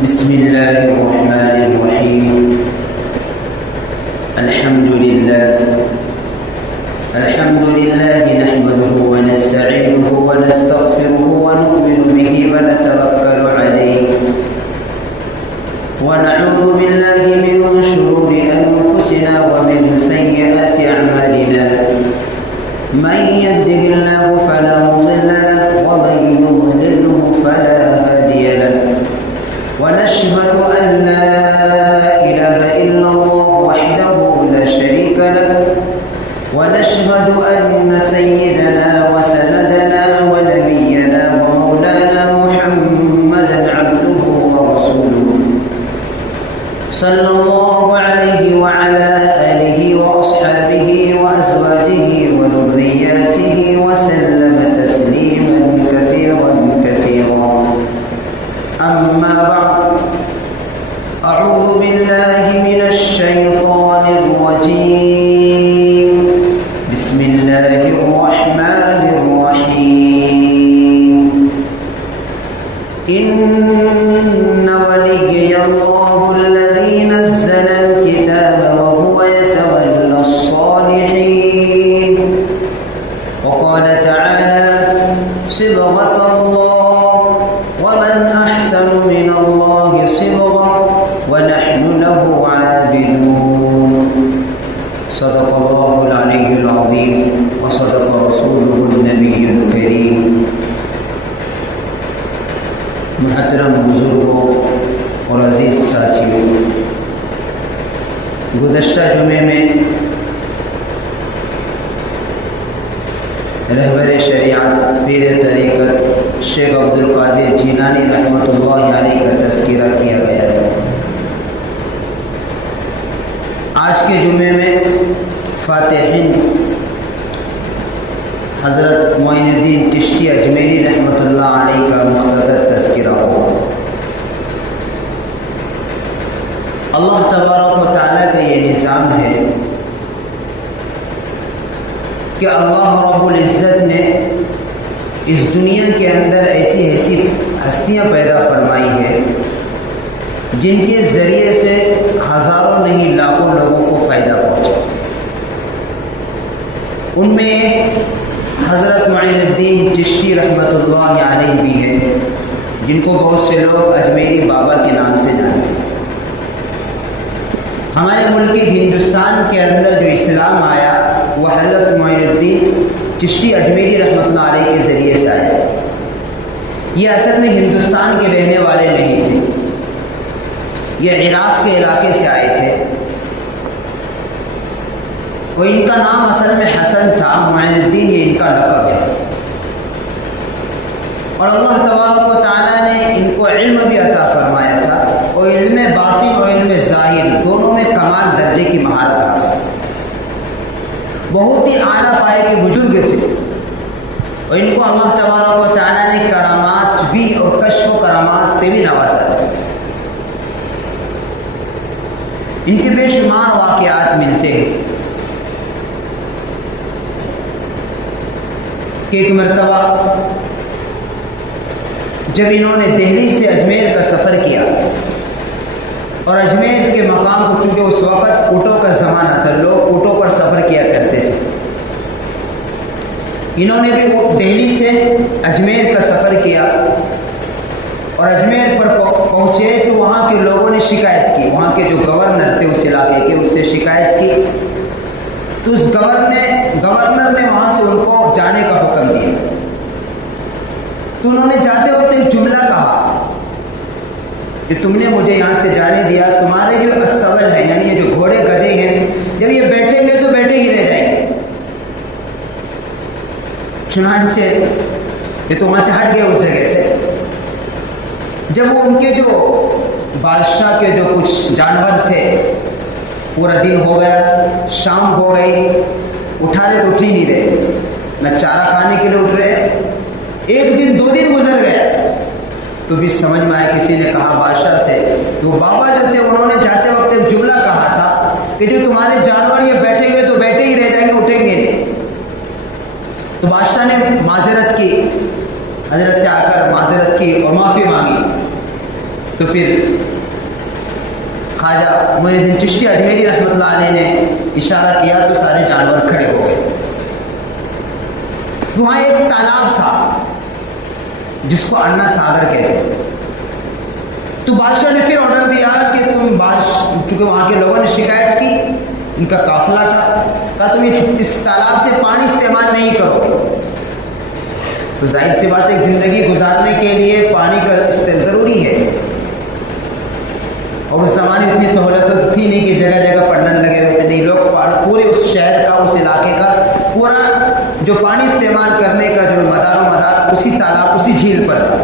بسم الله الرحمن الرحيم. الحمد لله نحمده ونستعينه ونستغفره ونؤمن به ونتوكل عليه ونعوذ بالله من شرور أنفسنا ومن سيئات أعمالنا. من يهده الله فلا مضل له ومن يضلله فلا هادي له. ونشهد أن لا إله إلا الله وحده لا شريك له. ونشهد أن سيدنا وسندنا ونبينا ومولانا محمدا عبده ورسوله صلى الله عليه وعلى آله وأصحابه وأزواجه وذرياته وسلم تسليما كثيرا كثيرا. أما بعد، أعوذ بالله من الشيطان الرجيم. بسم الله الرحمن الرحيم. إن وليي الله الذي نزل الكتاب وهو يتولى الصالحين. وقال تعالى: صبغة الله ومن أحسن من الله صبغة ونحن له عابدون. صدق الله العلي العظيم وصدق رسوله النبي الكريم. محترم بزرگوں اور عزیز ساتھیوں، گزشتہ جمعے میں رہبر شریعت پیر طریقت شیخ عبدالقادر جیلانی رحمۃ اللہ علیہ کا تذکرہ کیا گیا تھا. آج کے جمعے میں فاتح ہند حضرت معین الدین چشتی اجمیری رحمۃ اللہ علیہ کا مختصر تذکرہ ہوگا. اللہ تبارک و تعالیٰ کا یہ نظام ہے کہ اللہ رب العزت نے اس دنیا کے اندر ایسی ہستیاں پیدا فرمائی ہے جن کے ذریعے سے ہزاروں نہیں لاکھوں لوگوں کو فائدہ پہنچا. ان میں حضرت معین الدین چشتی رحمۃ اللہ علیہ بھی ہیں، جن کو بہت سے لوگ اجمیری بابا کے نام سے جانتے ہیں. ہمارے ملک ہندوستان کے اندر جو اسلام آیا وہ حضرت معین الدین چشتی اجمیری رحمۃ اللہ علیہ کے ذریعے سے آیا. یہ اصل میں ہندوستان کے رہنے والے نہیں تھے، یہ عراق کے علاقے سے آئے تھے، اور ان کا نام اصل میں حسن تھا. معین الدین یہ ان کا لقب ہے. اور اللہ تبارک و تعالیٰ نے ان کو علم بھی عطا فرمایا تھا، اور علم باطن اور علم ظاہر دونوں میں کمال درجے کی مہارت حاصل. بہت ہی اعلیٰ پائے کے بزرگ تھے، اور ان کو اللہ تبارک و تعالیٰ نے کرامات بھی اور کشف و کرامات سے بھی نوازا تھا. ان کے بے شمار واقعات ملتے ہیں کہ ایک مرتبہ جب انہوں نے دہلی سے اجمیر کا سفر کیا، اور اجمیر کے مقام کو چونکہ اس وقت اونٹوں کا زمانہ تھا، لوگ اونٹوں پر سفر کیا کرتے تھے، انہوں نے بھی دہلی سے اجمیر کا سفر کیا اور اجمیر پر پہنچے تو وہاں کے لوگوں نے شکایت کی. وہاں کے جو گورنر تھے اس علاقے کے، اس سے شکایت کی تو اس گورنر نے وہاں سے ان کو جانے کا حکم دیا. تو انہوں نے جاتے وقت ایک جملہ کہا کہ تم نے مجھے یہاں سے جانے دیا، تمہارے جو استبل ہیں یعنی یہ جو گھوڑے گدھے ہیں جب یہ بیٹھیں گے تو بیٹھے ہی رہ جائیں گے. چنانچہ یہ تو وہاں سے ہٹ گئے اس جگہ سے. جب وہ ان کے جو بادشاہ کے جو کچھ جانور تھے، پورا دن ہو گیا، شام ہو گئی، اٹھا رہے تو اٹھ ہی نہیں رہے، نہ چارہ کھانے کے لیے اٹھ رہے. ایک دن دو دن گزر گیا تو بھی سمجھ میں آیا، کسی نے کہا بادشاہ سے، تو بابا جو تھے انہوں نے جاتے وقت ایک جملہ کہا تھا کہ جو تمہارے جانور یہ بیٹھیں گے تو بیٹھے ہی رہ جائیں گے، اٹھیں گے نہیں. تو بادشاہ نے معذرت کی، حضرت سے آ کر معذرت کی اور معافی مانگی تو پھر خواجہ معین الدین چشتی اجمیری رحمۃ اللہ علیہ نے اشارہ کیا تو سارے جانور کھڑے ہو گئے. وہاں ایک تالاب تھا جس کو انا ساگر کہتے ہیں. تو بادشاہ نے پھر آرڈر دیا کہ تم چونکہ وہاں کے لوگوں نے شکایت کی، ان کا قافلہ تھا، کہا تم اس تالاب سے پانی استعمال نہیں کرو. تو ظاہر سی بات ہے زندگی گزارنے کے لیے پانی کا استعمال ضروری ہے. اور اس زمانے میں اتنی سہولت تھی نہیں کہ جگہ جگہ پڑھنے لگے ہوئے تھے. نہیں، لوگ پورے اس شہر کا، اس علاقے کا پورا جو پانی استعمال کرنے کا جو مدار و مدار اسی تالاب، اسی جھیل پر تھا.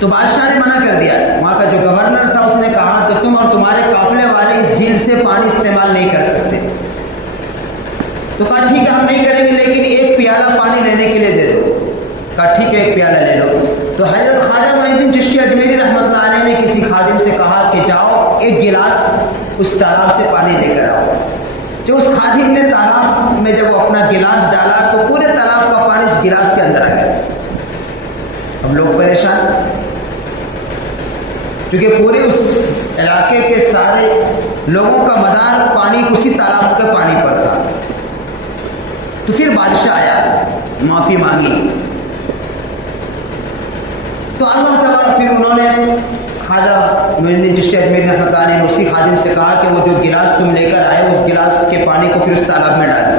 تو بادشاہ نے منع کر دیا. وہاں کا جو گورنر تھا اس نے کہا کہ تم اور تمہارے قافلے والے اس جھیل سے پانی استعمال نہیں کر سکتے. تو کہا ٹھیک ہے ہم نہیں کریں گے، لیکن ایک پیالہ پانی لینے کے لیے دے دو. کہا ٹھیک ہے ایک پیالہ لے لو. تو حضرت خواجہ معین الدین چشتی اجمیری رحمۃ اللہ علیہ نے کسی خادم سے کہا کہ جاؤ ایک گلاس اس تالاب سے پانی لے کر آؤ. جو اس خادم نے تالاب میں جب وہ اپنا گلاس ڈالا تو پورے تالاب کا پانی اس گلاس کے اندر آ گیا. ہم لوگ پریشان، کیونکہ پورے اس علاقے کے سارے لوگوں کا مدار پانی اسی تالاب کے پانی پر تھا. تو پھر بادشاہ آیا، معافی مانگی. تو اللہ تعالیٰ پھر انہوں نے خواجہ معین الدین چشتی اجمیری رحمۃ اللہ علیہ نے اسی خادم سے کہا کہ وہ جو گلاس تم لے کر آئے اس گلاس کے پانی کو پھر اس تالاب میں ڈالیں.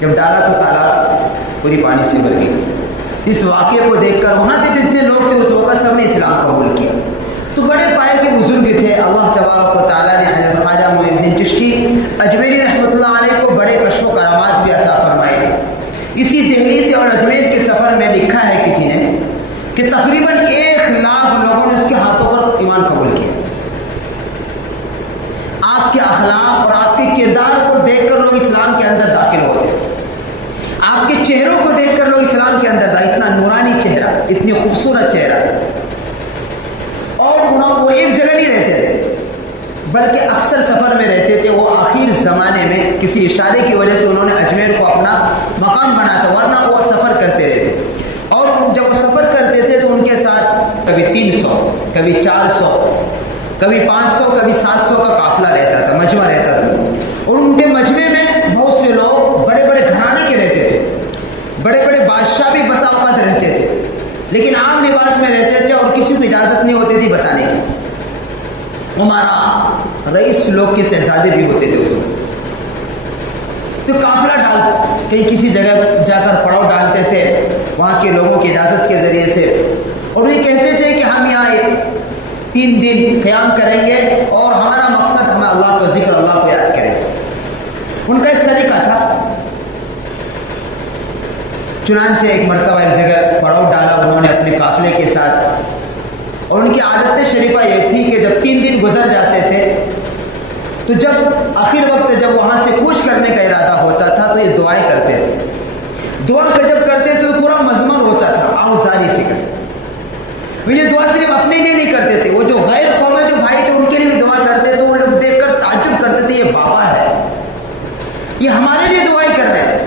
جب ڈالا تو تالاب پوری پانی سے بھر گئی. اس واقعے کو دیکھ کر وہاں کے جتنے لوگ تھے اس وقت سب نے اسلام قبول کیا. تو بڑے پائے کے بزرگ تھے. اللہ تبارک و تعالیٰ نے حضرت خواجہ معین الدین چشتی اجمیری رحمۃ اللہ علیہ کو بڑے کشف و کرامات بھی عطا فرمائے تھے. اسی دہلی سے اور اجمیر کے سفر میں لکھا ہے کسی نے کہ تقریباً 1,00,000 لوگوں نے اس کے ہاتھوں پر ایمان قبول کیا. آپ کے اخلاق اور آپ کے کردار کو دیکھ کر لوگ اسلام کے اندر داخل ہوتے. آپ کے چہروں کو دیکھ کر لوگ اسلام کے اندر اتنا نورانی چہرہ، اتنی خوبصورت چہرہ. اور وہ ایک جگہ نہیں رہتے تھے بلکہ اکثر سفر میں رہتے تھے. وہ آخر زمانے میں کسی اشارے کی وجہ سے انہوں نے اجمیر کو اپنا مقام بنا تھا، ورنہ وہ سفر کرتے رہتے. اور جب وہ سفر کرتے تھے تو ان کے ساتھ کبھی 300، کبھی 400، کبھی 500، کبھی 700 کا قافلہ رہتا تھا، مجمع رہتا تھا. اور ان کے مجمع میں بہت سے لوگ بڑے بڑے گھرانے کے رہتے تھے، بڑے بڑے بادشاہ بھی بسا اوقات رہتے تھے، لیکن عام لباس میں رہتے تھے اور کسی کو اجازت نہیں ہوتی تھی بتانے کی. ہمارا رئیس لوگ کے شہزادے بھی ہوتے تھے اس وقت. تو قافلہ کہیں کسی جگہ جا کر پڑاؤ ڈالتے تھے وہاں کے لوگوں کی اجازت کے ذریعے سے. اور وہ کہتے تھے کہ ہم یہاں 3 دن قیام کریں گے اور ہمارا مقصد ہمیں اللہ کا ذکر، اللہ کو یاد کریں گے. ان کا ایک طریقہ تھا. چنانچہ ایک مرتبہ ایک جگہ پڑاؤ ڈالا انہوں نے اپنے قافلے کے ساتھ. اور ان کی عادت شریفہ یہ تھی کہ جب 3 دن گزر جاتے تھے تو جب آخر وقت جب وہاں سے کوچ کرنے کا ارادہ ہوتا تھا تو یہ دعائیں کرتے تھے. دعا جب کرتے تھے تو پورا مضمر ہوتا تھا آوزاری سے. وہ یہ دعا صرف اپنے لیے نہیں کرتے تھے، وہ جو غیر قومیں جو بھائی تھے ان کے لیے بھی دعا کرتے تھے. وہ لوگ دیکھ کر تعجب کرتے تھے یہ بابا ہے، یہ ہمارے لیے دعائیں کر رہے ہیں.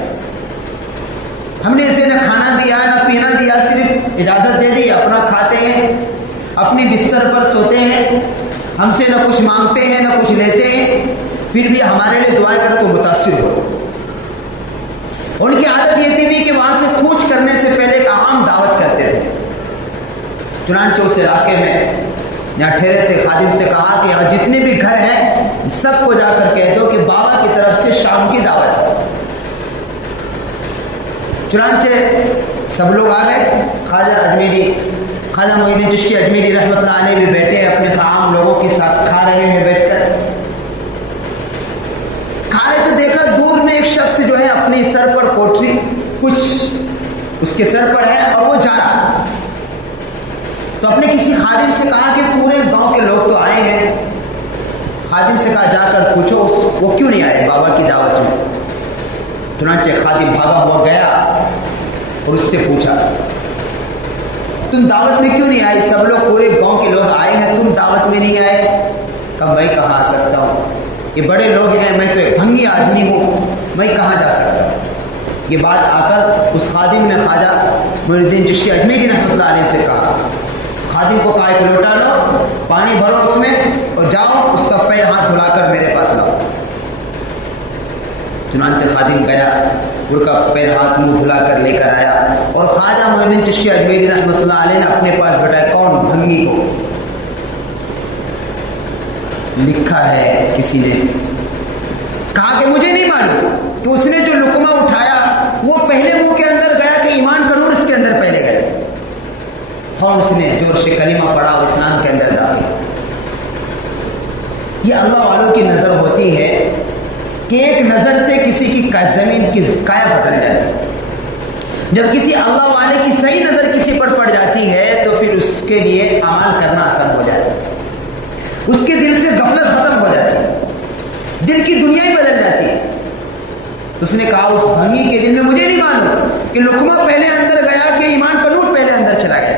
ہم نے اسے نہ کھانا دیا نہ پینا دیا، صرف اجازت دے دی، اپنا کھاتے ہیں، اپنے بستر پر سوتے ہیں، ہم سے نہ کچھ مانگتے ہیں نہ کچھ لیتے ہیں، پھر بھی ہمارے لیے دعائیں کرو تو متاثر ہو. ان کی عادت یہ تھی بھی کہ وہاں سے کوچ کرنے سے پہلے ایک عام دعوت کرتے تھے. چنانچہ اس علاقے میں جہاں ٹھہرے تھے خادم سے کہا کہ یہاں جتنے بھی گھر ہیں سب کو جا کر کہہ دو کہ بابا کی طرف سے شام کی دعوت ہے. چنانچہ سب لوگ آ گئے. خواجہ معین الدین چشتی اجمیری رحمۃ اللہ علیہ بھی بیٹھے اپنے عام لوگوں کے ساتھ کھا رہے ہیں. بیٹھ کر کھا رہے تو دیکھا دور میں ایک شخص جو ہے اپنی سر پر کوٹری کچھ اس کے سر پر ہے اور وہ جا رہا. تو اپنے کسی خادم سے کہا کہ پورے گاؤں کے لوگ تو آئے ہیں. خادم سے کہا جا کر پوچھو وہ کیوں نہیں آئے بابا کی دعوت میں. چنانچہ خادم بھاگا ہوا گیا اور اس سے پوچھا تم دعوت میں کیوں نہیں آئے؟ سب لوگ پورے گاؤں کے لوگ آئے ہیں، تم دعوت میں نہیں آئے. کہا میں کہاں آ سکتا ہوں، یہ بڑے لوگ ہیں، میں تو ایک بھنگی آدمی ہوں، میں کہاں جا سکتا ہوں. یہ بات آ کر اس خادم نے خواجہ معین الدین چشتی اجمیری رحمۃ اللہ علیہ سے کہا. خادم کو کہا کہ لوٹا لو، پانی بھرو اس میں اور جاؤ اس کا پیر ہاتھ دھلا کر میرے پاس لاؤ۔ چنانچہ خادم گیا، ان کا پیر ہاتھ منہ دھلا کر لے کر آیا، اور خواجہ معین الدین چشتی اجمیری رحمۃ اللہ علیہ نے اپنے پاس بٹھایا۔ کون؟ بھنگی کو۔ لکھا ہے کسی نے، کہا کہ مجھے نہیں معلوم کہ اس نے جو لقمہ اٹھایا وہ پہلے منہ کے اندر گیا کہ ایمان کا نور اس کے اندر پہلے گیا، اور اس نے جوش سے کلمہ پڑھا اور اسلام کے اندر داخل۔ یہ اللہ والوں کی نظر ہوتی ہے کہ ایک نظر سے کسی کی زمین کی کایا بدل جاتی ہے۔ جب کسی اللہ والے کی صحیح نظر کسی پر پڑ جاتی ہے تو پھر اس کے لیے عمل کرنا آسان ہو جاتا ہے، اس کے دل سے غفلت ختم ہو جاتی ہے، دل کی دنیا ہی بدل جاتی ہے۔ اس نے کہا اس بھنگی کے دل میں مجھے نہیں معلوم کہ لقمہ پہلے اندر گیا کہ ایمان کا نور پہلے اندر چلا گیا۔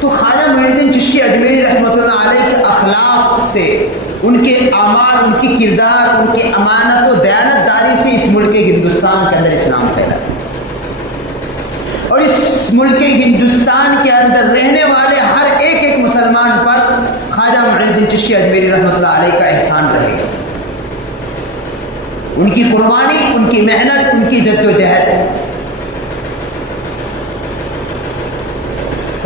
تو خواجہ معین الدین چشتی اجمیری رحمۃ اللہ علیہ کے اخلاق سے، ان کے اعمال، ان کی کردار، ان کی امانت و دیانت داری سے اس ملک ہندوستان کے اندر اسلام پھیلا، اور اس ملک ہندوستان کے اندر رہنے والے ہر ایک مسلمان پر خواجہ معین الدین چشتی اجمیری رحمۃ اللہ علیہ کا احسان رہے گا۔ ان کی قربانی، ان کی محنت، ان کی جد و جہد۔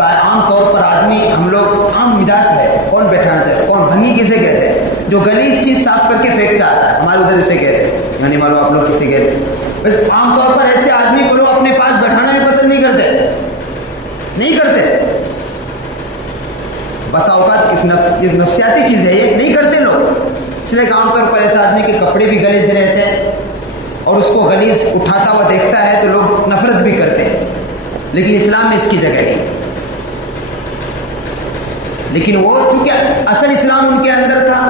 عام طور پر آدمی، ہم لوگ عام مزاج ہے، کون بیٹھانا چاہتے، کون بھنگی کسے کہتے ہیں؟ جو گلیز چیز صاف کر کے پھینکتا آتا ہے، ہمارے ادھر اسے کہتے ہیں، یعنی معلوم آپ لوگ کسے کہتے ہیں؟ بس عام طور پر ایسے آدمی کو لوگ اپنے پاس بیٹھانا بھی پسند نہیں کرتے۔ بس اوقات اس نفسیاتی چیز ہے، یہ نہیں کرتے لوگ، اس لیے عام طور پر ایسے آدمی کے کپڑے بھی گلیز رہتے ہیں اور اس کو گلیز اٹھاتا ہوا دیکھتا ہے تو لوگ نفرت بھی کرتے ہیں، لیکن اسلام میں اس کی جگہ نہیں۔ لیکن وہ چونکہ اصل اسلام ان کے اندر تھا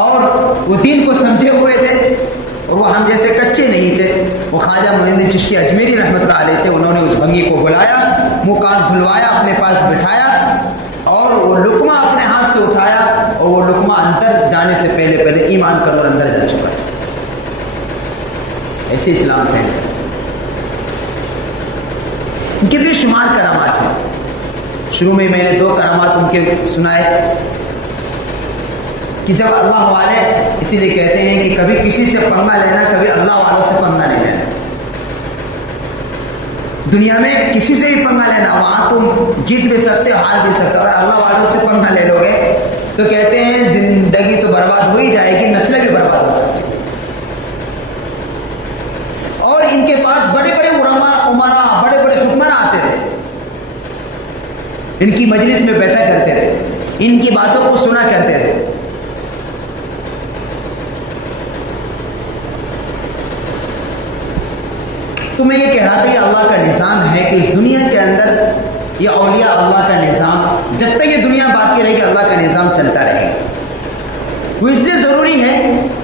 اور وہ دین کو سمجھے ہوئے تھے، اور وہ ہم جیسے کچے نہیں تھے، وہ خواجہ معین الدین چشتی اجمیری رحمۃ اللہ علیہ تھے۔ انہوں نے اس بھنگی کو بلایا، منہ کان دھلوایا، اپنے پاس بٹھایا، اور وہ لقمہ اپنے ہاتھ سے اٹھایا، اور وہ لقمہ اندر جانے سے پہلے ایمان کا نور اندر جا چکا تھا۔ ایسے اسلام پھیلا۔ ان کے بھی شمار کرامات ہیں۔ شروع میں نے 2 کرامات ان کے سنائے کہ جب اللہ والے، اسی لیے کہتے ہیں کہ کبھی کسی سے پنگا لینا، کبھی اللہ والوں سے پنگا نہیں لینا۔ دنیا میں کسی سے بھی پنگا لینا، وہاں تم جیت بھی سکتے، ہار بھی سکتے، اور اللہ والوں سے پنگا لے لو گے تو کہتے ہیں زندگی تو برباد ہو ہی جائے گی، نسلیں بھی برباد ہو سکتی۔ اور ان کے پاس بڑے بڑے عمرا، بڑے بڑے حکمراں آتے تھے، ان کی مجلس میں بیٹھا کرتے تھے، ان کی باتوں کو سنا کرتے تھے۔ تو میں یہ کہہ رہا تھا کہ اللہ کا نظام ہے کہ اس دنیا کے اندر یہ اولیاء اللہ کا نظام، جب تک یہ دنیا باقی رہے گی اللہ کا نظام چلتا رہے گا۔ وہ اس لیے ضروری ہے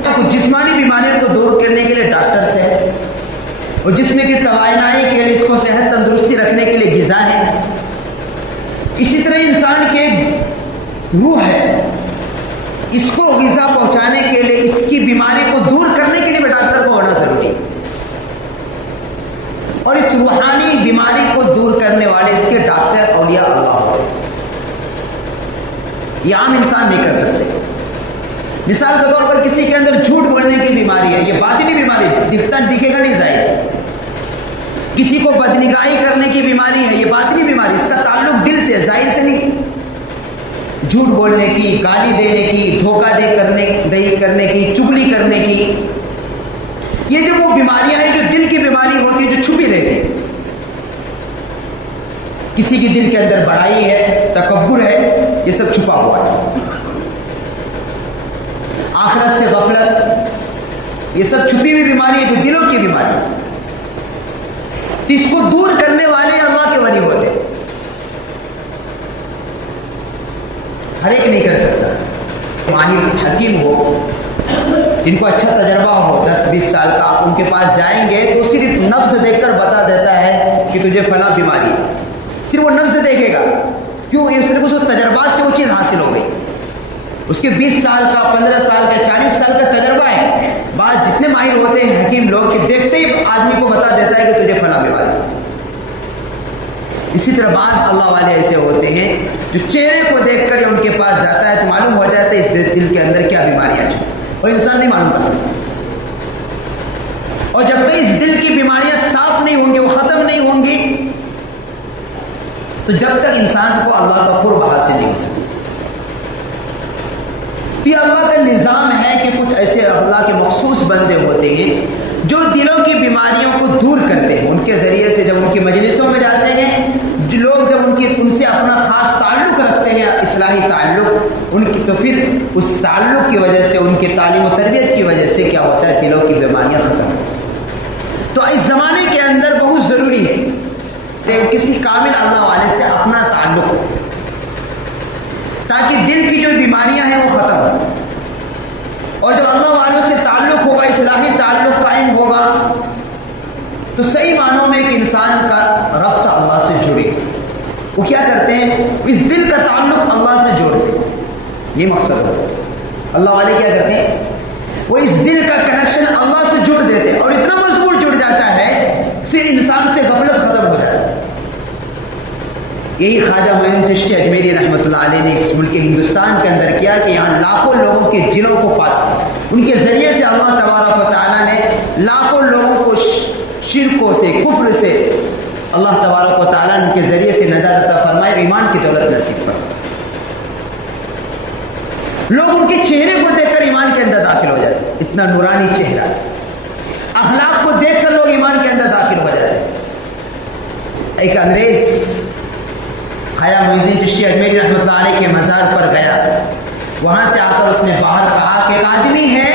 کہ جسمانی بیماریوں کو دور کرنے کے لیے ڈاکٹرس ہے، اور جسم کی توانائی کے لیے، اس کو صحت تندرستی رکھنے کے لیے غذا ہے۔ اسی طرح انسان کے روح ہے، اس کو غذا پہنچانے کے لیے، اس کی بیماری کو دور کرنے کے لیے ڈاکٹر کو ہونا ضروری ہے، اور اس روحانی بیماری کو دور کرنے والے اس کے ڈاکٹر اولیاء اللہ ہوتے ہیں۔ یہ عام انسان نہیں کر سکتے۔ مثال کے طور پر کسی کے اندر جھوٹ بولنے کی بیماری ہے، یہ باطنی بیماری دکھے گا نہیں ظاہر سے۔ کسی کو بدنگاہی کرنے کی بیماری ہے، یہ باطنی بیماری، اس کا تعلق دل سے، ظاہر سے نہیں۔ جھوٹ بولنے کی، گالی دینے کی، دھوکہ دہی کرنے کی، چغلی کرنے کی، یہ جو وہ بیماریاں ہیں جو دل کی بیماری ہوتی ہے، جو چھپی رہتی ہے۔ کسی کی دل کے اندر بڑائی ہے، تکبر ہے، یہ سب چھپا ہوا ہے۔ آخرت سے غفلت، یہ سب چھپی ہوئی بیماری ہے جو دلوں کی بیماری ہے۔ تو اس کو دور کرنے والے اللہ کے ولی ہوتے ہیں، ہر ایک نہیں کر سکتا۔ ماہر حکیم ہو، ان کو اچھا تجربہ ہو، 10-20 سال کا، ان کے پاس جائیں گے تو صرف نبض دیکھ کر بتا دیتا ہے کہ تجھے فلاں بیماری ہے، صرف وہ نبض دیکھے گا۔ کیوں؟ صرف اس تجربات سے وہ چیز حاصل ہو گئی، اس کے 20 سال کا، 15 سال کا، 40 سال کا تجربہ ہے۔ بعض جتنے ماہر ہوتے ہیں حکیم لوگ، کہ دیکھتے ہی آدمی کو بتا دیتا ہے کہ تجھے فلاں بیماری ہے۔ اسی طرح بعض اللہ والے ایسے ہوتے ہیں جو چہرے کو دیکھ کر ان کے پاس جاتا ہے تو معلوم ہو جاتا ہے اس دل کے اندر کیا بیماریاں چھپی، اور انسان نہیں معلوم کر سکتا. اور جب تک اس دل کی بیماریاں صاف نہیں ہوں گی، وہ ختم نہیں ہوں گی، تو جب تک انسان کو اللہ کا قرب حاصل نہیں ہو سکتا. یہ اللہ کا نظام ہے کہ کچھ ایسے اللہ کے مخصوص بندے ہوتے ہیں جو دلوں کی بیماریوں کو دور کرتے ہیں. ان کے ذریعے سے جب ان کی مجلسوں میں جاتے ہیں، جو لوگ جب ان سے اپنا خاص تعلق رکھتے ہیں، اصلاحی تعلق ان کی، تو پھر اس تعلق کی وجہ سے، ان کی تعلیم و تربیت کی وجہ سے کیا ہوتا ہے، دلوں کی بیماریاں ختم ہوتی ہیں. تو اس زمانے کے اندر بہت ضروری ہے کہ کسی کامل اللہ والے سے اپنا تعلق ہو، تاکہ دل کی جو بیماریاں ہیں وہ ختم ہو. اور جب اللہ والوں سے تعلق ہوگا، اصلاحی تعلق قائم ہوگا، تو صحیح معنوں میں ایک انسان کا ربط اللہ سے جڑے. وہ کیا کرتے ہیں، اس دل کا تعلق اللہ سے جوڑتے ہیں. یہ مقصد ہوتا ہے. اللہ والے کیا کرتے ہیں، وہ اس دل کا کنیکشن اللہ سے جوڑ دیتے ہیں، اور اتنا مضبوط جڑ جاتا ہے پھر انسان سے غفلت ختم ہو جاتی ہے. یہی خواجہ معین الدین چشتی اجمیری رحمۃ اللہ علیہ نے اس ملک ہندوستان کے اندر کیا کہ یہاں لاکھوں لوگوں کے دلوں کو پاک، ان کے ذریعے سے اللہ تبارک و تعالیٰ نے لاکھوں لوگوں کو شرکوں سے، کفر سے اللہ تبارک و تعالیٰ نے ان کے ذریعے سے نجات عطا فرمائے، ایمان کی دولت نصیب فرمائے. لوگ ان کے چہرے کو دیکھ کر ایمان کے اندر داخل ہو جاتے ہیں. اتنا نورانی چہرہ، اخلاق کو دیکھ کر لوگ ایمان کے اندر داخل ہو جاتے ہیں. ایک انگریز خواجہ معین الدین چشتی اجمیری رحمۃ اللہ علیہ کے مزار پر گیا. وہاں سے آ کر اس نے باہر کہا کہ ایک آدمی ہے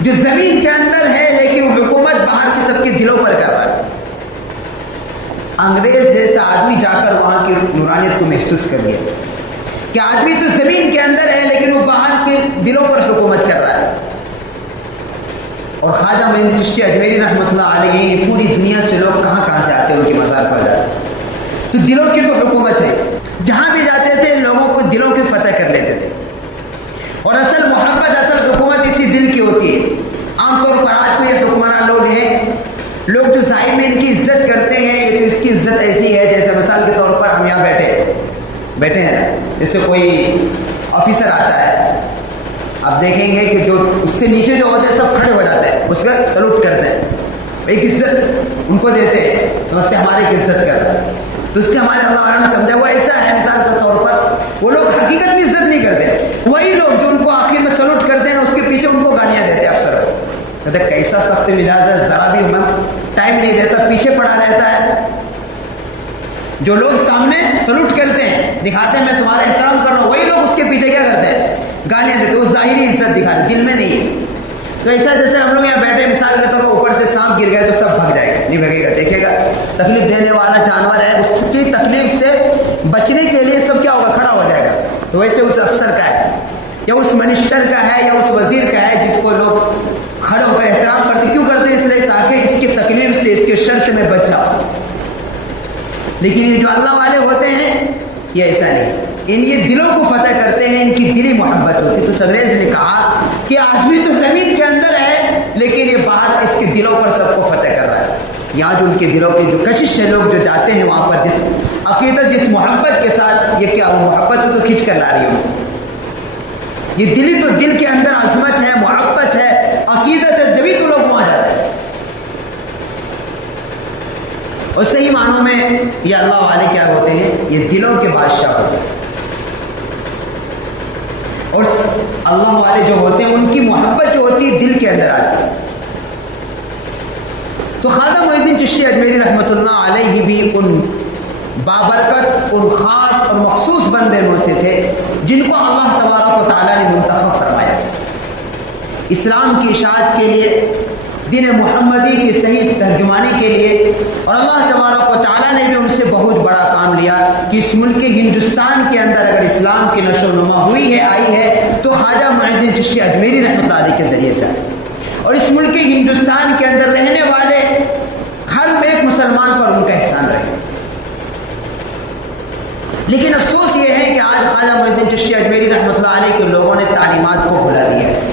جو زمین کے اندر ہے لیکن وہ حکومت باہر کے سب کے دلوں پر کر رہا ہے. انگریز جیسا آدمی جا کر وہاں کی نورانیت کو محسوس کر لیا کہ آدمی تو زمین کے اندر ہے لیکن وہ باہر کے دلوں پر حکومت کر رہا ہے. اور خواجہ معین الدین چشتی اجمیری رحمۃ اللہ علیہ، پوری دنیا سے لوگ کہاں کہاں سے آتے ہیں، ان کے مزار پر جاتے ہیں. تو دلوں کی تو حکومت ہے، جہاں بھی جاتے تھے لوگوں کو دلوں کے فتح کر لیتے تھے. اور اصل محبت، اصل حکومت اسی دل کی ہوتی ہے. عام طور پر آج کو یہ حکمران لوگ ہیں، لوگ جو ظاہر میں ان کی عزت کرتے ہیں، یہ تو اس کی عزت ایسی ہے جیسے مثال کے طور پر ہم یہاں بیٹھے ہیں نا، جیسے کوئی آفیسر آتا ہے، آپ دیکھیں گے کہ جو اس سے نیچے جو ہوتے ہیں سب کھڑے ہو جاتے ہیں، اس کا سلوٹ کرتے ہیں، ایک عزت ان کو دیتے ہیں، سمجھتے ہماری عزت کر رہے ہیں. تو اس کے ہمارے اللہ علیہ نے سمجھا وہ ایسا ہے. مثال کے طور پر وہ لوگ حقیقت میں عزت نہیں کرتے، وہی لوگ جو ان کو آخر میں سلوٹ کرتے ہیں اس کے پیچھے ان کو گالیاں دیتے ہیں. افسر کہتے کیسا سخت مزاج ہے، ذرا بھی ہمیں ٹائم نہیں دیتا، پیچھے پڑا رہتا ہے. جو لوگ سامنے سلوٹ کرتے ہیں، دکھاتے ہیں میں تمہارا احترام کر رہا ہوں، وہی لوگ اس کے پیچھے کیا کرتے ہیں، گالیاں دیتے. وہ ظاہری عزت دکھاتے، دل میں نہیں ہے. تو ایسا جیسے ہم لوگ یہاں بیٹھے، مثال کے طور پر اوپر سے سانپ گر گئے تو سب بھگ جائے گا، نہیں بھگے گا. دیکھے گا تکلیف دینے والا جانور ہے، اس کی تکلیف سے بچنے کے لیے سب کیا ہوگا، کھڑا ہو جائے گا. تو ویسے اس افسر کا ہے یا اس منسٹر کا ہے یا اس وزیر کا ہے جس کو لوگ کھڑے ہو کر احترام کرتے. کیوں کرتے ہیں؟ اس لیے تاکہ اس کی تکلیف سے، اس کے شر سے میں بچ جاؤں. لیکن یہ جو اللہ والے ہوتے ہیں یہ ایسا نہیں، یہ دلوں کو فتح کرتے ہیں، ان کی دلی محبت ہوتی. تو انگریز نے کہا کہ آدمی تو زمین کے اندر ہے لیکن یہ باہر اس کے دلوں پر سب کو فتح کر رہا ہے. یہاں جو ان کے دلوں کے جو کشش ہے، لوگ جو جاتے ہیں وہاں پر جس عقیدت، جس محبت کے ساتھ، یہ کیا وہ محبت تو کھینچ کر لا رہی ہوں. یہ دلی تو دل کے اندر عظمت ہے، محبت ہے، عقیدت ہے، جبھی تو لوگ وہاں جاتے ہیں. اور صحیح معنوں میں یہ اللہ والے کیا ہوتے ہیں، یہ دلوں کے بادشاہ ہوتے ہیں. اور اللہ والے جو ہوتے ہیں ان کی محبت جو ہوتی ہے دل کے اندر آتی ہے. تو خواجہ معین الدین چشتی اجمیری رحمۃ اللہ علیہ بھی ان بابرکت، ان خاص اور مخصوص بندے میں سے تھے جن کو اللہ تبارک و تعالیٰ نے منتخب فرمایا اسلام کی اشاعت کے لیے، دین محمدی کی صحیح ترجمانی کے لیے. اور اللہ تبارک و تعالیٰ نے بھی ان سے بہت بڑا کام لیا کہ اس ملک ہندوستان کے اندر اگر اسلام کی نشو و نما ہوئی ہے، آئی ہے، تو خواجہ معین الدین چشتی اجمیری رحمۃ اللہ علیہ کے ذریعے سے. اور اس ملک ہندوستان کے اندر رہنے والے ہر ایک مسلمان پر ان کا احسان رہے. لیکن افسوس یہ ہے کہ آج خواجہ معین الدین چشتی اجمیری رحمۃ اللہ علیہ کے لوگوں نے تعلیمات کو بھلا دیا ہے.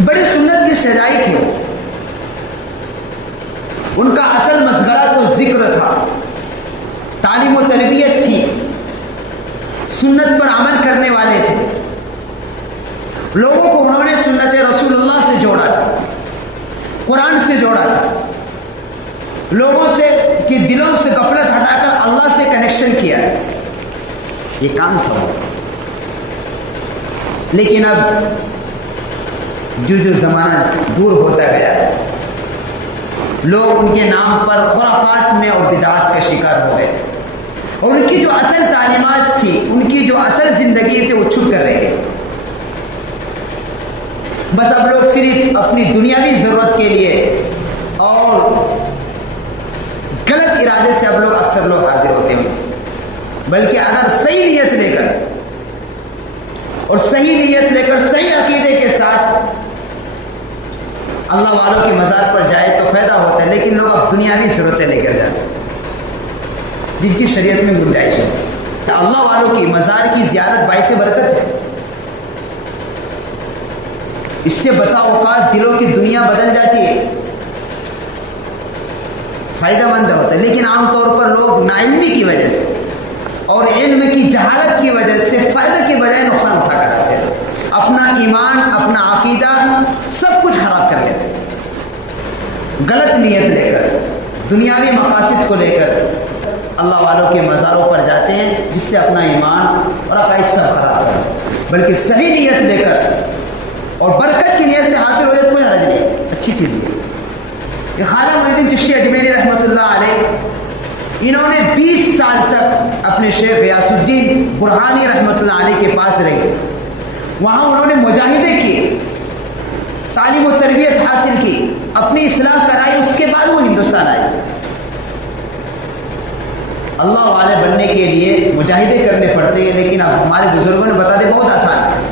بڑی سنت کی سجائی تھی، ان کا اصل مشغلہ تو ذکر سے جوڑا تھا، لوگوں سے کہ دلوں سے غفلت ہٹا کر اللہ سے کنیکشن کیا تھا، یہ کام تھا وہ۔ لیکن اب جو زمانہ دور ہوتا گیا، لوگ ان کے نام پر خرافات میں اور بدعات کا شکار ہو گئے، اور ان کی جو اصل تعلیمات تھی، ان کی جو اصل زندگی تھی، وہ چھپ کر رہ گئی۔ بس اب لوگ صرف اپنی دنیاوی ضرورت کے لیے اور غلط ارادے سے اب اکثر لوگ حاضر ہوتے ہیں، بلکہ اگر صحیح نیت لے کر اور صحیح عقیدے کے ساتھ اللہ والوں کے مزار پر جائے تو فائدہ ہوتا ہے، لیکن لوگ اب دنیاوی ضرورتیں لے کر جاتے ہیں جن کی شریعت میں گنجائش ہے۔ تو اللہ والوں کی مزار کی زیارت باعث برکت ہے، اس سے بسا اوقات دلوں کی دنیا بدل جاتی ہے، فائدہ مند ہوتا ہے، لیکن عام طور پر لوگ ناعلمی کی وجہ سے اور علم کی جہالت کی وجہ سے فائدہ کی بجائے نقصان اٹھا کر آتے ہیں، اپنا ایمان، اپنا عقیدہ سب کچھ خراب کر لیتے ہیں، غلط نیت لے کر، دنیاوی مقاصد کو لے کر اللہ والوں کے مزاروں پر جاتے ہیں، جس سے اپنا ایمان اور عقائد سب خراب کر، بلکہ صحیح نیت لے کر اور برکت کی نیت سے حاصل ہو جائے تو کوئی حرج نہیں، اچھی چیز ہے۔ یہ خواجہ معین الدین چشتی اجمیری رحمۃ اللہ علیہ، انہوں نے 20 سال تک اپنے شیخ غیاث الدین برہانی رحمۃ اللہ علیہ کے پاس رہے، وہاں انہوں نے مجاہدے کیے، تعلیم و تربیت حاصل کی، اپنی اصلاح کرائی، اس کے بعد وہ ہندوستان آئے۔ اللہ والے بننے کے لیے مجاہدے کرنے پڑتے ہیں، لیکن اب ہمارے بزرگوں نے بتا دے بہت آسان ہے۔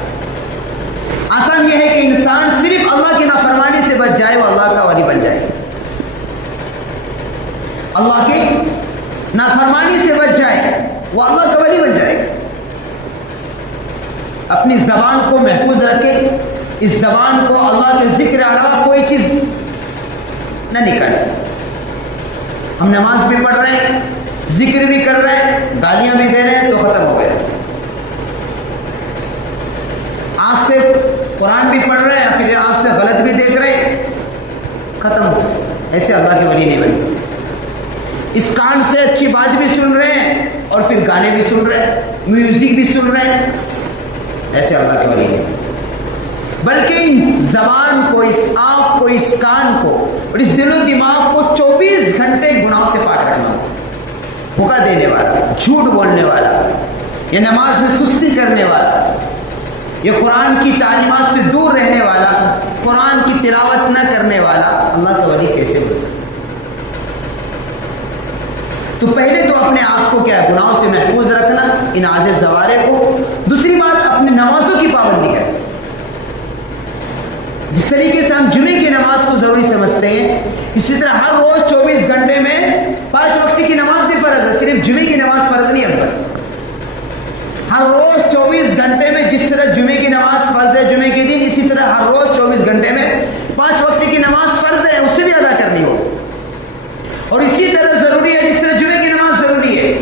آسان یہ ہے کہ انسان صرف اللہ کی نافرمانی سے بچ جائے، وہ اللہ کا ولی بن جائے، اللہ کی نافرمانی سے بچ جائے، وہ اللہ کا ولی بن جائے۔ اپنی زبان کو محفوظ رکھے، اس زبان کو اللہ کے ذکر علاوہ کوئی چیز نہ نکالے۔ ہم نماز بھی پڑھ رہے ہیں، ذکر بھی کر رہے ہیں، گالیاں بھی دے رہے ہیں تو ختم ہو گئے۔ آنکھ سے قرآن بھی پڑھ رہے ہیں، پھر آنکھ سے غلط بھی دیکھ رہے ہیں، ختم ہو گئے۔ ایسے اللہ کے ولی نہیں بنتے۔ اس کان سے اچھی بات بھی سن رہے ہیں اور پھر گانے بھی سن رہے ہیں، میوزک بھی سن رہے ہیں، ایسے اللہ کے ولی نہیں، بلکہ ان زبان کو، اس آنکھ کو، اس کان کو اور اس دل و دماغ کو 24 گھنٹے گناہ سے پاک رکھنا۔ دھوکہ دینے والا، جھوٹ بولنے والا، یہ نماز میں سستی کرنے والا، یہ قرآن کی تعلیمات سے دور رہنے والا، قرآن کی تلاوت نہ کرنے والا اللہ کا ولی کیسے بن سکتا؟ تو پہلے تو اپنے آپ کو کیا گناہوں سے محفوظ رکھنا، ان عاجز زوارے کو۔ دوسری بات، اپنے نمازوں کی پابندی کرنا۔ جس طریقے سے ہم جمعے کی نماز کو ضروری سمجھتے ہیں، اسی طرح ہر روز 24 گھنٹے میں 5 وقت کی نماز بھی فرض ہے، صرف جمعے کی نماز فرض نہیں ہم پر۔ ہر روز 24 گھنٹے میں جس طرح جمعے کی نماز فرض ہے جمعے کے دن، اسی طرح ہر روز 24 گھنٹے میں 5 وقت کی نماز فرض ہے، اسے بھی ادا کرنی ہو، اور اسی طرح ضروری ہے جس طرح جمعے کی نماز ضروری ہے۔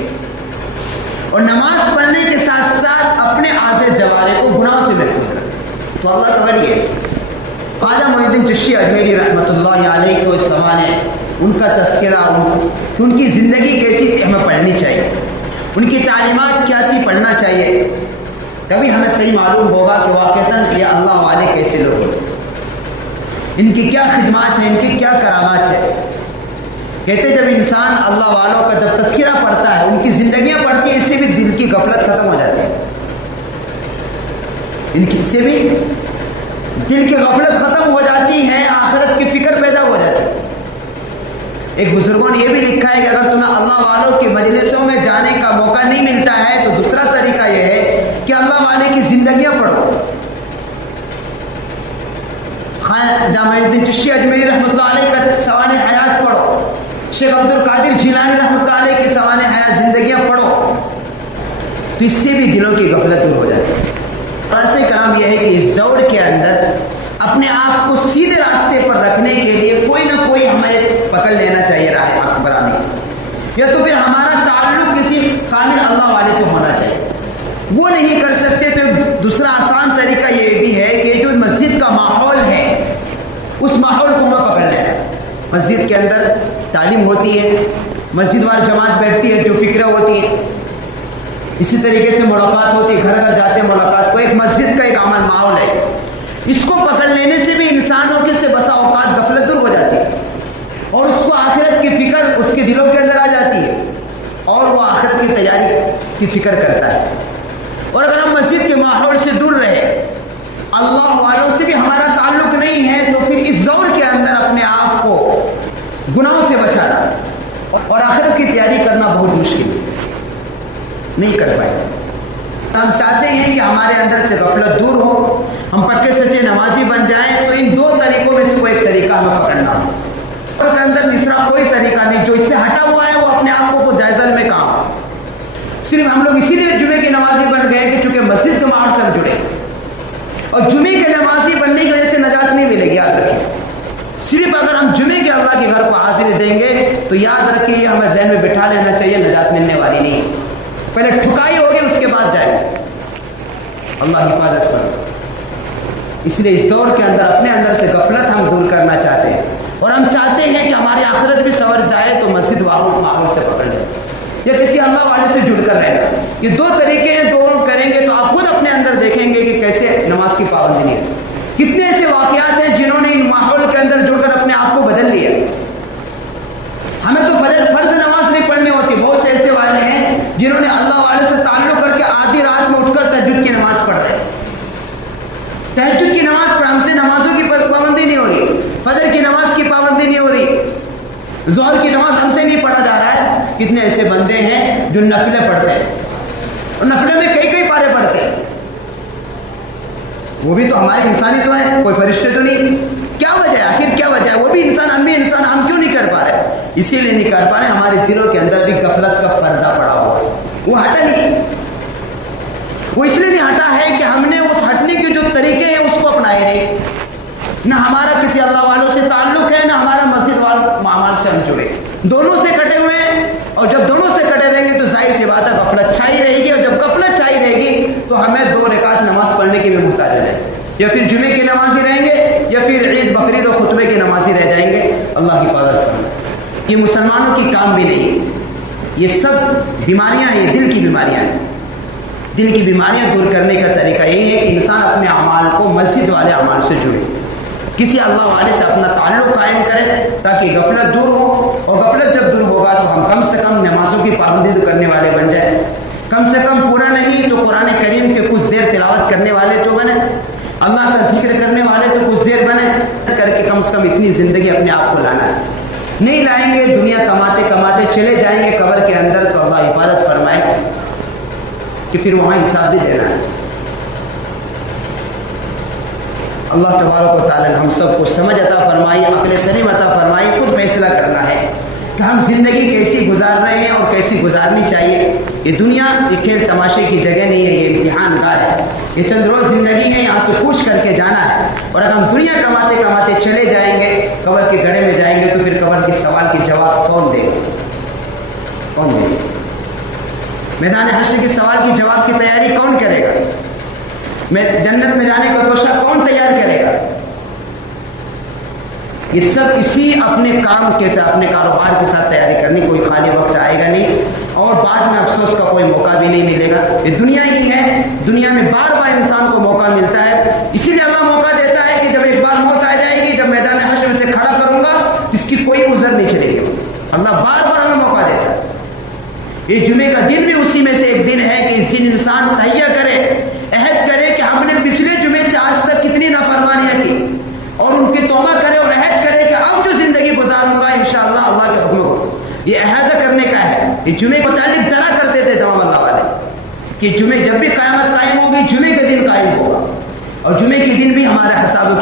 اور نماز پڑھنے کے ساتھ ساتھ اپنے عاجز جوارے کو گناہوں سے محفوظ رکھیں تو اللہ کا ولی ہے۔ خواجہ معین الدین چشتی اجمیری رحمۃ اللہ علیہ کو اس زمانے ان کا تذکرہ، کہ ان کی زندگی کیسی تھی ہمیں پڑھنی چاہیے، ان کی تعلیمات کیا تھی پڑھنا چاہیے، تبھی ہمیں صحیح معلوم ہوگا کہ واقعتاً یہ اللہ والے کیسے لوگ ہیں، ان کی کیا خدمات ہیں، ان کی کیا کرامات ہیں۔ کہتے جب انسان اللہ والوں کا جب تذکرہ پڑھتا ہے، ان کی زندگیاں پڑھتی ہیں، اس سے بھی دل کی غفلت ختم ہو جاتی ہے، اس سے بھی دل کی غفلت ختم ہو جاتی ہے، آخرت کی فکر پیدا ہو جاتی ہے۔ ایک بزرگوں نے یہ بھی لکھا ہے کہ اگر تمہیں اللہ والوں کی مجلسوں میں جانے کا موقع نہیں ملتا ہے تو دوسرا طریقہ یہ ہے کہ اللہ والے کی زندگیاں پڑھو۔ خواجہ معین الدین چشتی اجمیری رحمۃ اللہ علیہ کا سوانح حیات پڑھو، شیخ عبد القادر جیلانی رحمۃ اللہ علیہ کے سوانح حیات زندگیاں پڑھو، تو اس سے بھی دلوں کی غفلت دور ہو جاتی ہے۔ ایسے کلام یہ ہے کہ اس دور کے اندر اپنے آپ کو سیدھے راستے پر رکھنے کے لیے کوئی نہ کوئی ہمیں پکڑ لینا چاہیے راہ حق پر آنے کی، یا تو پھر ہمارا تعلق کسی کامل اللہ والے سے ہونا چاہیے۔ وہ نہیں کر سکتے تو دوسرا آسان طریقہ یہ بھی ہے کہ جو مسجد کا ماحول ہے اس ماحول کو میں پکڑ لینا، مسجد کے اندر تعلیم ہوتی ہے، مسجد وال جماعت بیٹھتی ہے، جو فکریں ہوتی ہے، اسی طریقے سے ملاقات ہوتی ہے، گھر گھر جاتے ہیں ملاقات کو، ایک مسجد کا ایک عمل ماحول ہے۔ اس کو پکڑ لینے سے بھی انسانوں کے سے بسا اوقات غفلت دور ہو جاتی ہے، اور اس کو آخرت کی فکر اس کے دلوں کے اندر آ جاتی ہے، اور وہ آخرت کی تیاری کی فکر کرتا ہے۔ اور اگر ہم مسجد کے ماحول سے دور رہے، اللہ والوں سے بھی ہمارا تعلق نہیں ہے، تو پھر اس دور کے اندر اپنے آپ کو گناہوں سے بچانا اور آخرت کی تیاری کرنا بہت مشکل ہے، نہیں کر پائے۔ ہم چاہتے ہیں کہ ہمارے اندر سے غفلت دور ہو، ہم پکے سچے نمازی بن جائیں، تو ان 2 طریقوں میں سے کوئی ایک طریقہ ہمیں پکڑنا ہو، اور کے اندر تیسرا کوئی طریقہ نہیں۔ جو اس سے ہٹا ہوا ہے وہ اپنے آپ کو جائزہ میں کام، صرف ہم لوگ اسی لیے جمعے کی نمازی بن گئے کہ چونکہ مسجد کے ماحول سے ہم جڑے، اور جمعے کے نمازی بننے کی وجہ سے نجات نہیں ملے گی، یاد رکھیے۔ صرف اگر ہم جمعے کے اللہ کے گھر کو حاضری دیں گے تو یاد رکھیے ہمیں ذہن میں بٹھا لینا چاہیے، نجات ملنے والی نہیں، پہلے ٹھکائی ہوگی اس کے بعد جائے گا۔ اللہ حفاظت کرے۔ اس لیے اس دور کے اندر اپنے اندر سے غفلت ہم دور کرنا چاہتے ہیں، اور ہم چاہتے ہیں کہ ہماری آخرت بھی سنور جائے، تو مسجد والوں ماحول سے پکڑ لیں یا کسی اللہ والے سے جڑ کر رہنا۔ یہ 2 طریقے ہیں، دونوں کریں گے تو آپ خود اپنے اندر دیکھیں گے کہ کیسے نماز کی پابندی نہیں ہے۔ کتنے ایسے واقعات ہیں جنہوں نے ان ماحول کے اندر جڑ کر اپنے آپ کو بدل لیا۔ ہمیں تو فرض نماز نہیں پڑھنی ہوتی، بہت سے ایسے والے ہیں جنہوں نے اللہ والے سے تعلق کر کے آدھی رات میں اٹھ کر تہجد کی نماز پڑھ رہے ہیں۔ تہجد کی نماز پر ہم سے نمازوں کی پابندی نہیں ہو رہی، فجر کی نماز کی پابندی نہیں ہو رہی، ظہر کی نماز ہم سے نہیں پڑھا جا رہا ہے۔ کتنے ایسے بندے ہیں جو نفلیں پڑھتے ہیں، اور نفلوں میں کئی پارے پڑھتے ہیں، وہ بھی تو ہمارے انسانی تو ہے، کوئی فرشتے تو نہیں۔ کیا وجہ ہے؟ آخر کیا وجہ ہے؟ وہ بھی انسان، ہم بھی انسان، ہم کیوں نہیں کر پا رہے؟ اسی لیے نہیں کر پا رہے، ہمارے دلوں کے اندر بھی غفلت کا پردہ پڑا ہوا ہے، وہ ہٹا نہیں۔ وہ اس لیے نہیں ہٹا ہے کہ ہم نے اس ہٹنے کے جو طریقے ہیں اس کو اپنائے نہیں، نہ ہمارا کسی اللہ والوں سے تعلق ہے، نہ ہمارا مسجد والوں معامل سے ہم جڑے، دونوں سے کٹے ہوئے ہیں۔ اور جب دونوں سے کٹے رہیں گے تو ظاہر سی بات ہے غفلت چھائی رہے گی، اور جب غفلت چھائی رہے گی تو ہمیں 2 رکعت نماز پڑھنے کی بھی محتاج ہو جائے گی، یا پھر جمعے کی نمازی رہیں گے، یا پھر عید بقرعید اور خطبے کی نمازی رہ جائیں گے۔ اللہ حفاظت فرمائے۔ یہ مسلمانوں کی کام بھی نہیں، یہ سب بیماریاں ہیں، یہ دل کی بیماریاں ہیں۔ دل کی بیماریاں دور کرنے کا طریقہ یہی ہے کہ انسان اپنے اعمال کو مسجد والے اعمال سے جڑے، کسی اللہ والے سے اپنا تعلق قائم کرے تاکہ غفلت دور ہو، اور غفلت جب دور ہوگا تو ہم کم سے کم نمازوں کی پابندی کرنے والے بن جائیں، کم سے کم پورا نہیں تو قرآن کریم کے کچھ دیر تلاوت کرنے والے تو بنے، اللہ کا ذکر کرنے والے تو کچھ دیر بنے، کر کے کم سے کم اتنی زندگی اپنے آپ کو لانا ہے۔ نہیں لائیں گے، دنیا کماتے کماتے چلے جائیں گے قبر کے اندر، تو اللہ حفاظت فرمائے کہ پھر وہاں حساب بھی دینا ہے۔ اللہ تبارک و تعالی ہم سب کو سمجھ عطا فرمائی، عقل سلیم عطا فرمائی، خود فیصلہ کرنا ہے کہ ہم زندگی کیسی گزار رہے ہیں اور کیسی گزارنی چاہیے۔ یہ دنیا یہ کھیل تماشے کی جگہ نہیں ہے، یہ امتحان گاہ ہے، یہ چند روز زندگی ہے، یہاں سے پوچھ کر کے جانا ہے۔ اور اگر ہم دنیا کماتے کماتے چلے جائیں گے، قبر کے گڑھے میں جائیں گے، تو پھر قبر کے سوال کے جواب کون دے گا؟ کون دے گا؟ میدان حشر کے سوال کی جواب کی تیاری کون کرے گا؟ جنت میں جانے کا توشہ کون تیار کرے گا؟ یہ سب اسی اپنے کام کے ساتھ، اپنے کاروبار کے ساتھ تیاری کرنی، کوئی خالی وقت آئے گا نہیں، اور بعد میں افسوس کا کوئی موقع بھی نہیں ملے گا۔ یہ دنیا ہی ہے، دنیا میں بار بار انسان کو موقع ملتا ہے، اسی لیے اللہ موقع دیتا ہے کہ جب ایک بار موت آ جائے گی، جب میدان حشر میں سے کھڑا کروں گا، اس کی کوئی عذر نہیں چلے گی۔ اللہ بار بار ہمیں موقع دیتا ہے۔ یہ جمعے کا دن بھی اسی میں سے ایک دن ہے کہ اس دن انسان تہیہ کرے، عہد کرے کہ ہم نے پچھلے جمعے سے آج تک کتنی نافرمانیاں کی، اور ان کی توبہ کرے اور عہد کرے کہ اب جو زندگی گزاروں گا انشاءاللہ اللہ کے حکم کو۔ یہ عہد کرنے کا ہے۔ یہ جمعے کو متعلق ڈرا کرتے تھے تمام اللہ والے کہ جمعے جب بھی قیامت قائم ہوگی، جمعے کے دن قائم ہوگا، اور جمعے کے دن بھی ہمارا حساب